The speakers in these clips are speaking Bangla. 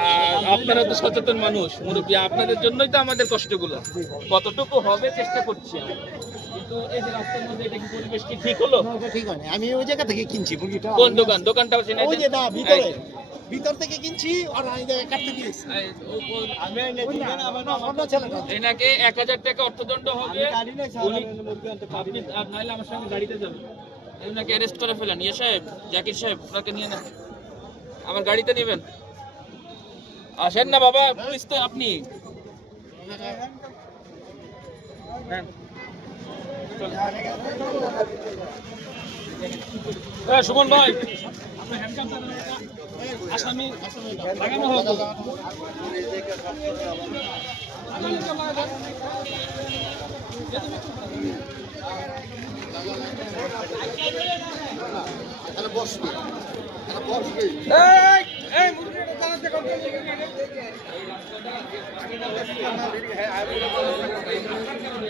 আর আপনারা তো সচেতন মানুষ, মুরব্বী, আপনাদের জন্যই তো আমাদের কষ্টগুলো। কতটুকু হবে চেষ্টা করছি আমি। কিন্তু এই যে রাস্তার মধ্যে এটা কি পরিবেশ কি ঠিক হলো? ঠিক হয় আমি ওই জায়গা থেকে কিনছি মুরগিটা। কোন দোকান? দোকানটাও চেনা ওই যে না ভিতরে, ভিতর থেকে কিনছি আর আমি জায়গায় কাটতে দিয়েছি। আমি অন্য ছেলেটা এনাকে 1000 টাকা অর্থদণ্ড হবে। আপনি আর নাইলে আমার সঙ্গে গাড়িতে যাবেন। এনাকে অ্যারেস্ট করে ফেলেন। ইয়ে সাহেব, জাকির সাহেব, ওনাকে নিয়ে নেন, আমার গাড়িতে নেবেন। আসেন না বাবা, পুলিশ তো আপনি। সুমন ভাই, আসামি লাগানো হোক।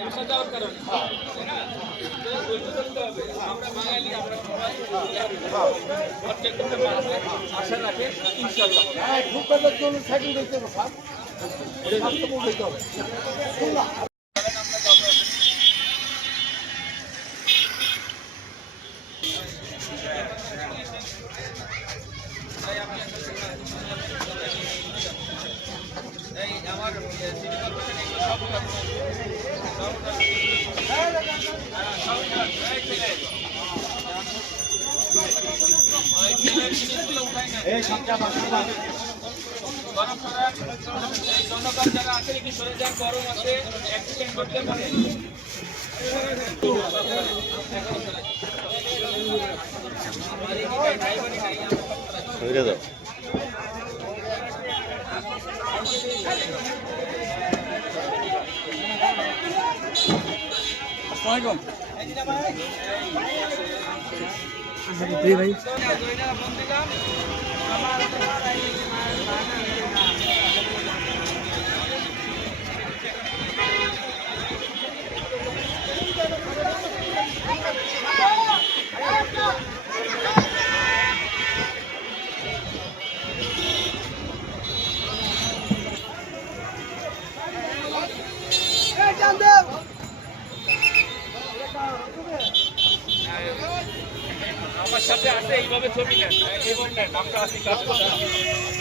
আসা যাওয়ার কারণে আমরা বাঙালি, আমরা সবাই প্রত্যেকটা মানুষের আশা রাখে ইনশাআল্লাহ। এই আমার সিটি কর্পোরেশন এগুলো সব জনগণ যারা আছে কি সরে যান, গরম আছে, অ্যাক্সিডেন্ট করতে পারে। ভাই আমার সাথে আছে, এইভাবে ছবি নেন, এইভাবে নেন, আমরা আছি কাজ করতে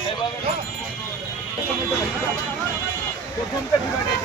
এইভাবে না। প্রথমটা ডিভাইডার